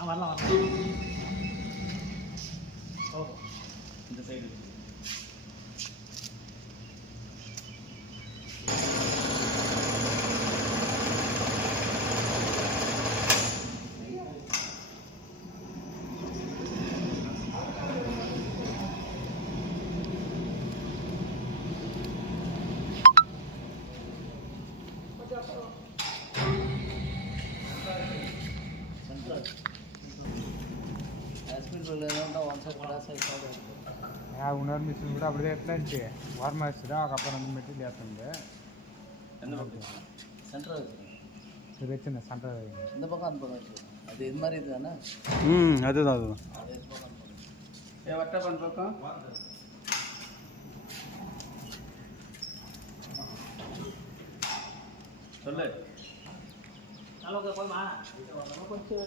வரலாம் ஓ இந்த சைடு உணர் மிஷின் கூட அப்படியே எடுத்துச்சு வார்மா வச்சுட்டா அதுக்கப்புறம் வந்து மெட்டீரியல் ஏற்றுங்க சென்ட்ரல் இது வச்சுருந்தேன் சென்ட்ரல் இந்த பக்கம் அந்த பக்கம் வச்சு அது இது மாதிரி இதுதானே அதுதான் வட்டப்பன் பக்கம் சொல்லு போய்மா கொஞ்சம்